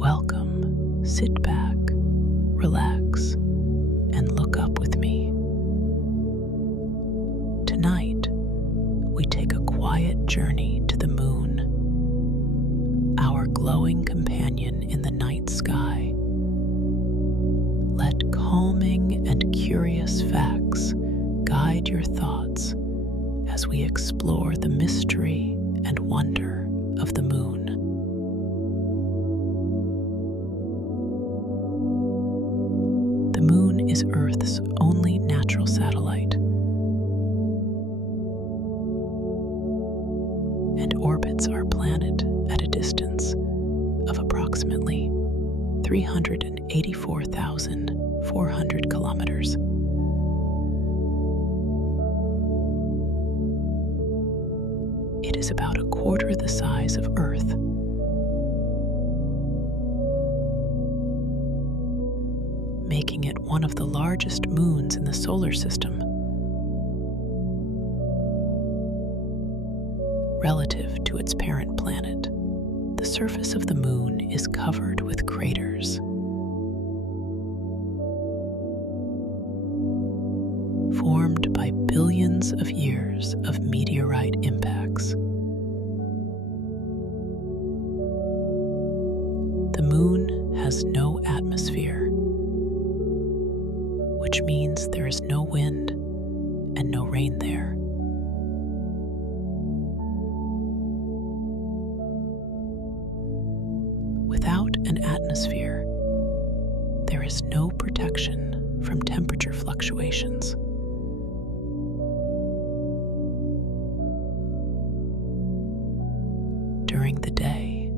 Welcome, sit back, relax, and look up with me. Tonight, we take a quiet journey to the moon, our glowing companion in the night sky. Let calming and curious facts guide your thoughts as we explore the mystery and wonder of the moon. The moon is Earth's only natural satellite and orbits our planet at a distance of approximately 384,400 kilometers. It is about a quarter the size of Earth. Making it one of the largest moons in the solar system. Relative to its parent planet, the surface of the moon is covered with craters. Formed by billions of years of meteorite impacts. The moon has no atmosphere, which means there is no wind and no rain there. Without an atmosphere, there is no protection from temperature fluctuations. During the day,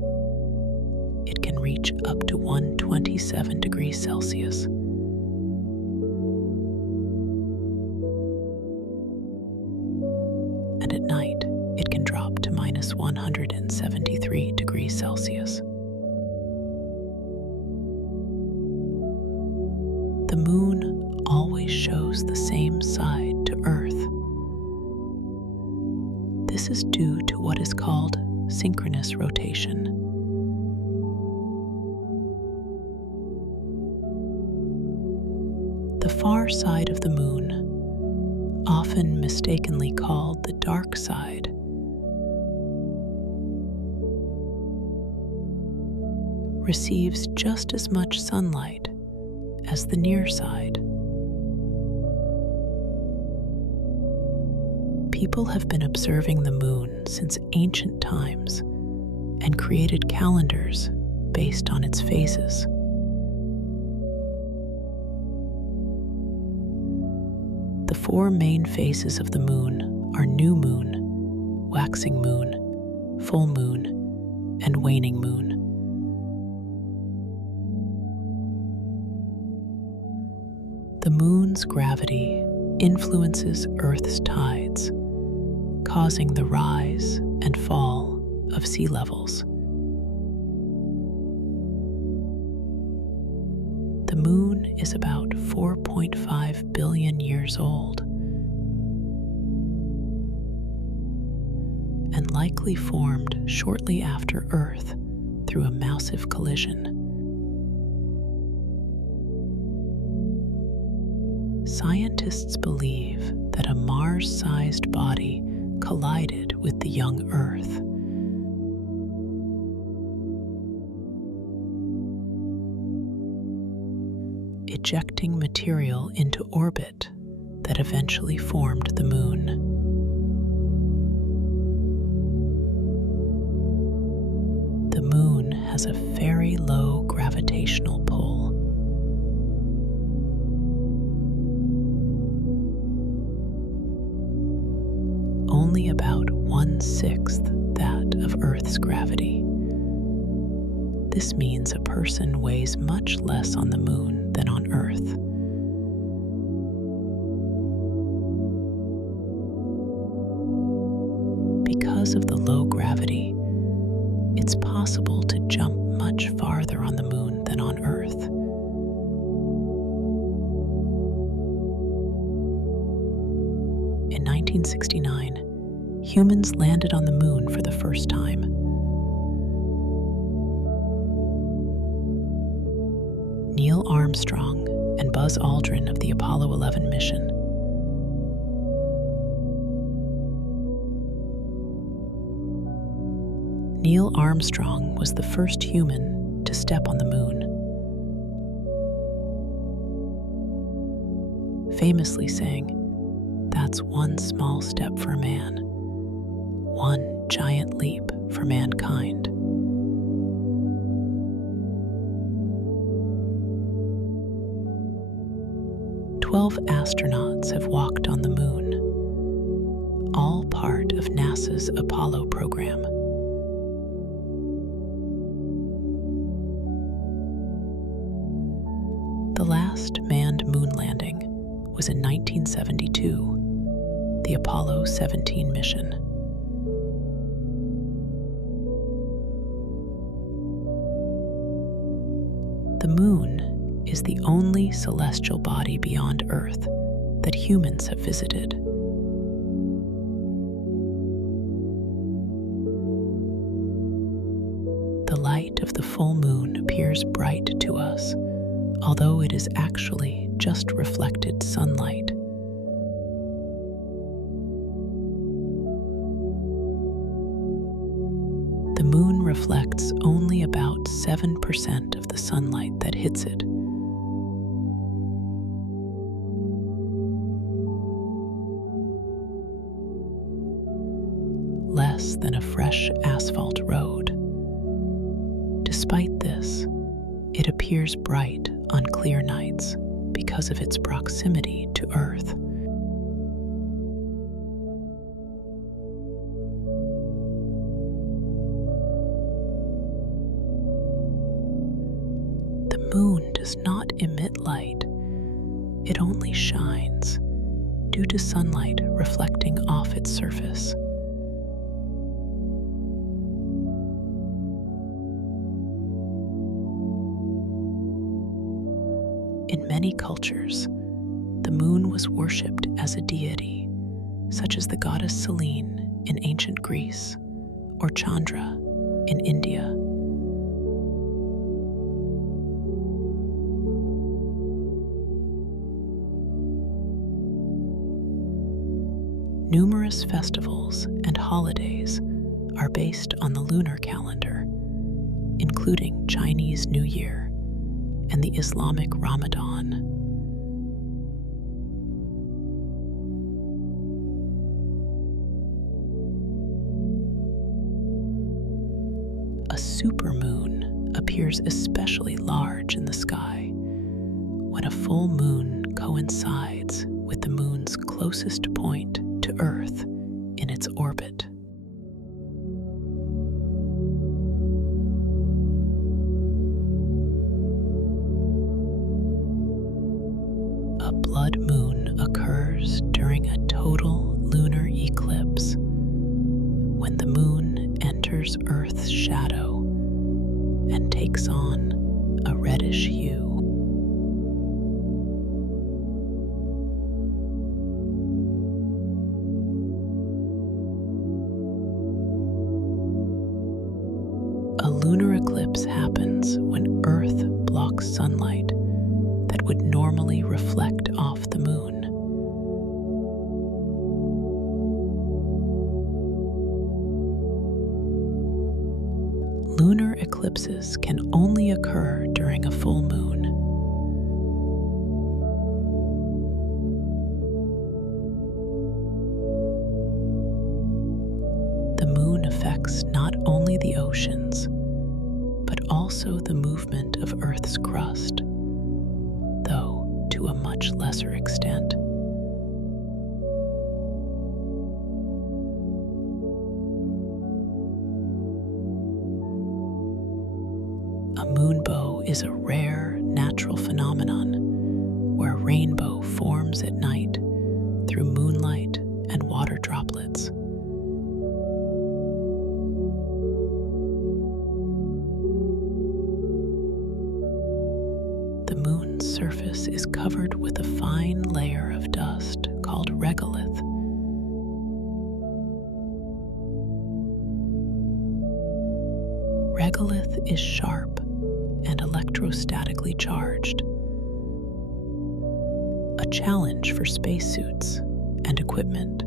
it can reach up to 127 degrees Celsius. And at night, it can drop to minus 173 degrees Celsius. The moon always shows the same side to Earth. This is due to what is called synchronous rotation. The far side of the moon, often mistakenly called the dark side, receives just as much sunlight as the near side. People have been observing the moon since ancient times and created calendars based on its phases. The four main phases of the moon are new moon, waxing moon, full moon, and waning moon. The moon's gravity influences Earth's tides, causing the rise and fall of sea levels. The moon is about 4.5 billion years old and likely formed shortly after Earth through a massive collision. Scientists believe that a Mars-sized body collided with the young Earth. Ejecting material into orbit that eventually formed the moon. The moon has a very low gravitational pull. Only about 1/6 that of Earth's gravity. This means a person weighs much less on the moon than on Earth. Because of the low gravity, it's possible to jump much farther on the moon than on Earth. In 1969, humans landed on the moon for the first time. Neil Armstrong and Buzz Aldrin of the Apollo 11 mission. Neil Armstrong was the first human to step on the moon, famously saying, "That's one small step for man, one giant leap for mankind." "12 astronauts have walked on the moon, all part of NASA's Apollo program. The last manned moon landing was in 1972, the Apollo 17 mission. The moon is the only celestial body beyond Earth that humans have visited. The light of the full moon appears bright to us, although it is actually just reflected sunlight. The moon reflects only about 7% of the sunlight that hits it. Less than a fresh asphalt road. Despite this, it appears bright on clear nights because of its proximity to Earth. The moon does not emit light. It only shines due to sunlight reflecting off its surface. In many cultures, the moon was worshipped as a deity, such as the goddess Selene in ancient Greece or Chandra in India. Numerous festivals and holidays are based on the lunar calendar, including Chinese New Year and the Islamic Ramadan. A supermoon appears especially large in the sky when a full moon coincides with the moon's closest point to Earth in its orbit. A blood moon occurs during a total lunar eclipse when the moon enters Earth's shadow and takes on a reddish hue. A lunar eclipse happens when Earth blocks sunlight that would normally reflect off the moon. Lunar eclipses can only occur during a full moon. The moon affects not only the oceans, but also the movement of Earth's crust, though to a much lesser extent. A moonbow is a rare natural phenomenon where a rainbow forms at night through moonlight and water droplets. The moon's surface is covered with a fine layer of dust called regolith. Regolith is sharp and electrostatically charged. A challenge for spacesuits and equipment.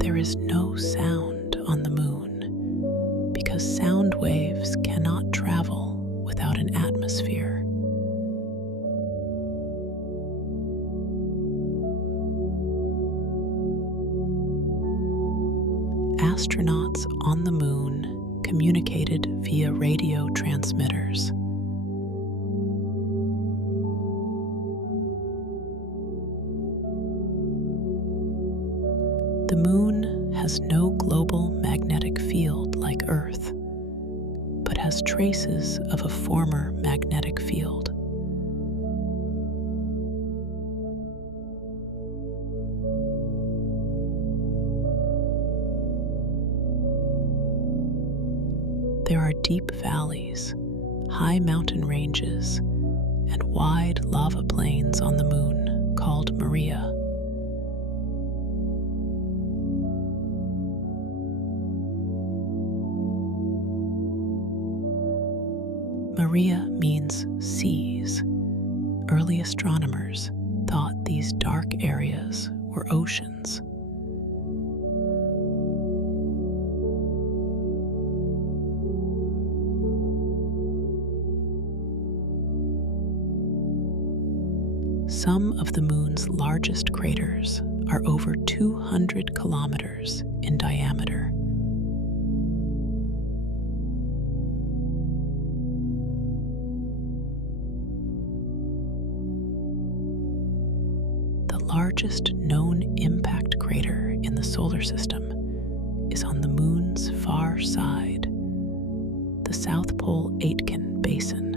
There is no sound on the moon because sound waves cannot travel without an atmosphere. Astronauts on the moon communicated via radio transmitters. The moon has no global magnetic field like Earth, but has traces of a former magnetic field. There are deep valleys, high mountain ranges, and wide lava plains on the moon called Maria. Maria means seas. Early astronomers thought these dark areas were oceans. Some of the moon's largest craters are over 200 kilometers in diameter. The largest known impact crater in the solar system is on the moon's far side, the South Pole Aitken Basin.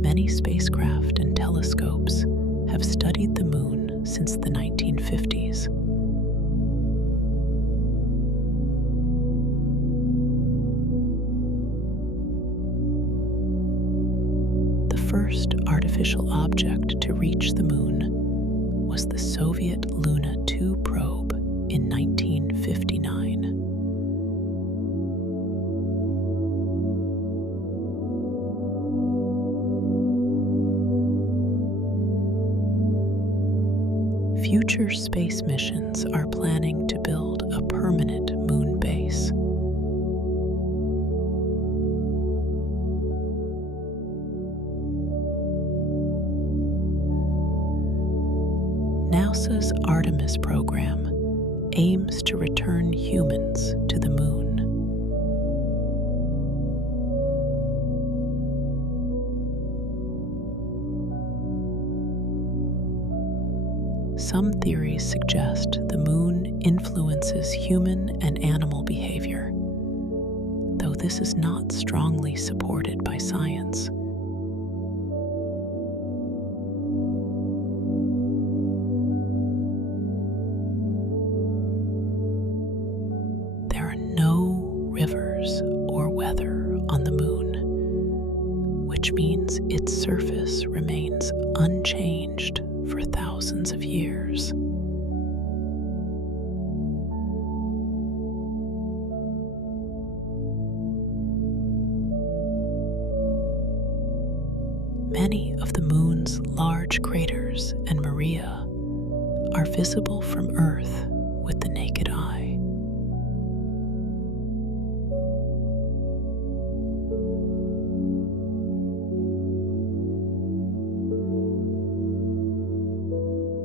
Many spacecraft and telescopes have studied the moon since the 1950s. The first artificial object to reach the moon was the Soviet Luna 2 probe in 1959. Future space missions are planning to build a permanent moon base. NASA's Artemis program aims to return humans to the moon. Some theories suggest the moon influences human and animal behavior, though this is not strongly supported by science. There are no rivers or weather on the moon, which means its surface remains unchanged for thousands of years. Many of the moon's large craters and Maria are visible from Earth with the naked eye.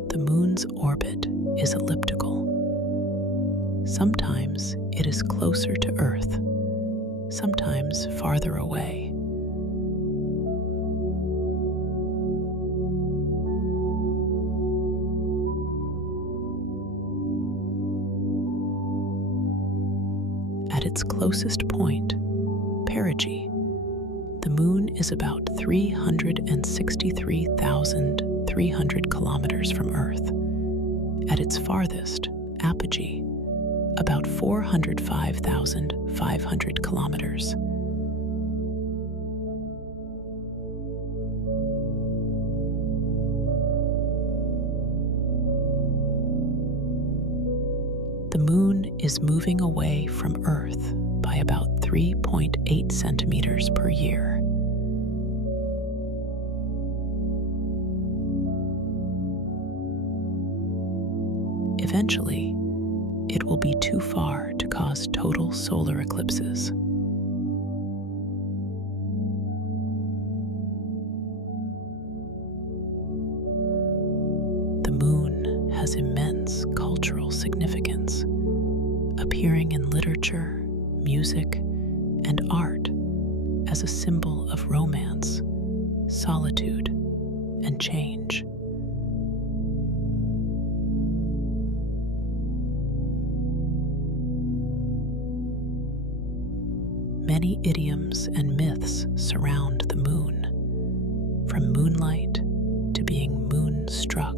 The moon's orbit is elliptical. Sometimes it is closer to Earth, sometimes farther away. At its closest point, perigee, the moon is about 363,300 kilometers from Earth. At its farthest, apogee, about 405,500 500 kilometers. The moon is moving away from Earth by about 3.8 centimeters per year. Eventually, it will be too far to cause total solar eclipses. The moon has immense cultural significance, appearing in literature, music, and art as a symbol of romance, solitude, and change. Many idioms and myths surround the moon, from moonlight to being moonstruck.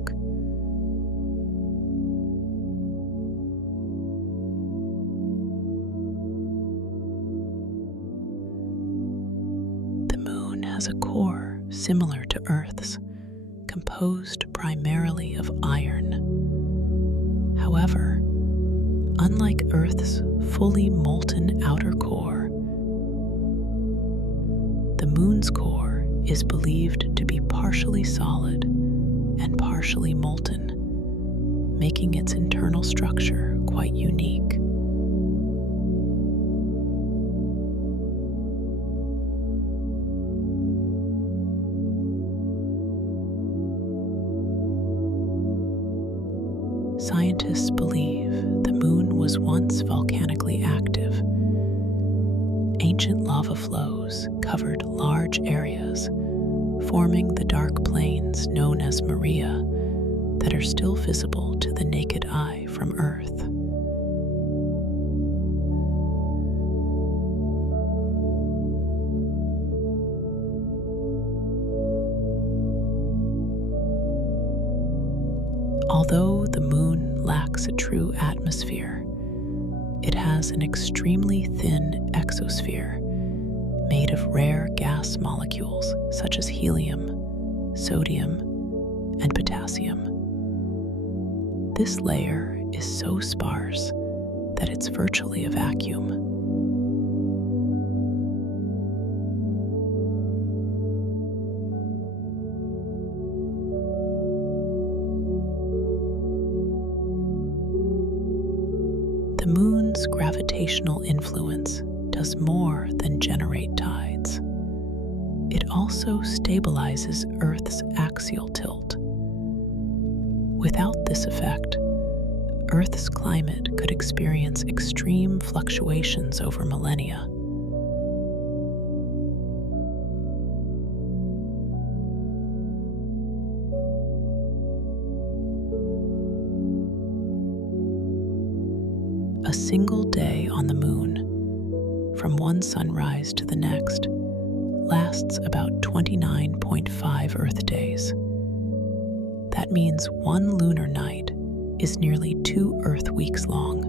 The moon has a core similar to Earth's, composed primarily of iron. However, unlike Earth's fully molten outer core, the moon's core is believed to be partially solid and partially molten, making its internal structure quite unique. Scientists believe the moon was once volcanically active. Ancient lava flows covered large areas, forming the dark plains known as Maria that are still visible to the naked eye from Earth. Although the moon lacks a true atmosphere, it has an extremely thin exosphere made of rare gas molecules such as helium, sodium, and potassium. This layer is so sparse that it's virtually a vacuum. The moon's gravitational influence does more than generate tides. It also stabilizes Earth's axial tilt. Without this effect, Earth's climate could experience extreme fluctuations over millennia. A single day on the moon, from one sunrise to the next, lasts about 29.5 Earth days. That means one lunar night is nearly 2 Earth weeks long.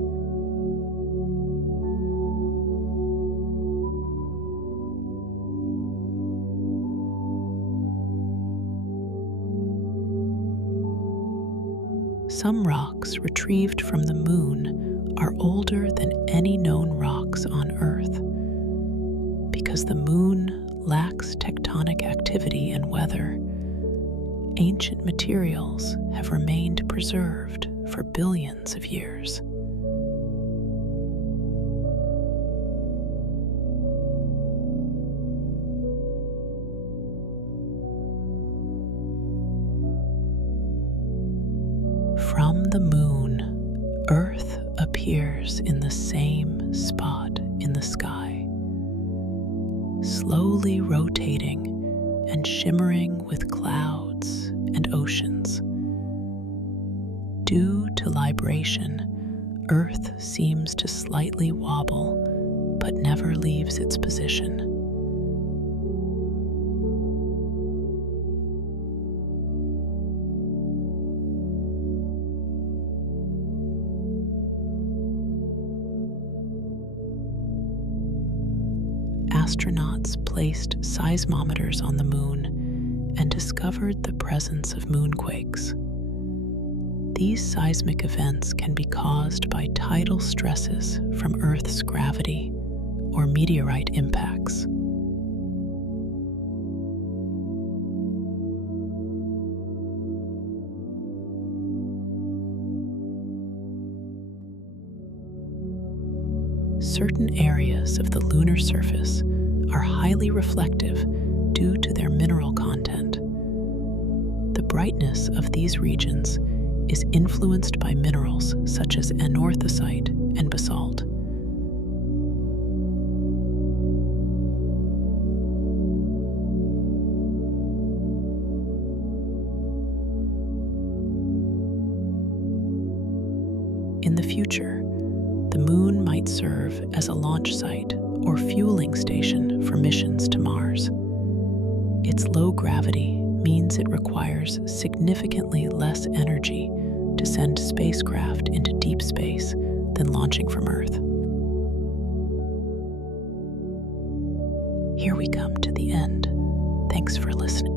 Some rocks retrieved from the moon are older than any known rocks on Earth. Because the moon lacks tectonic activity and weather, ancient materials have remained preserved for billions of years. From the moon, Earth appears in the same spot in the sky, slowly rotating and shimmering with clouds and oceans. Due to libration, Earth seems to slightly wobble, but never leaves its position. astronauts placed seismometers on the moon and discovered the presence of moonquakes. These seismic events can be caused by tidal stresses from Earth's gravity or meteorite impacts. Certain areas of the lunar surface are highly reflective due to their mineral content. The brightness of these regions is influenced by minerals such as anorthosite and basalt. In the future, the moon might serve as a launch site or fueling station for missions to Mars. Its low gravity means it requires significantly less energy to send spacecraft into deep space than launching from Earth. Here we come to the end. Thanks for listening.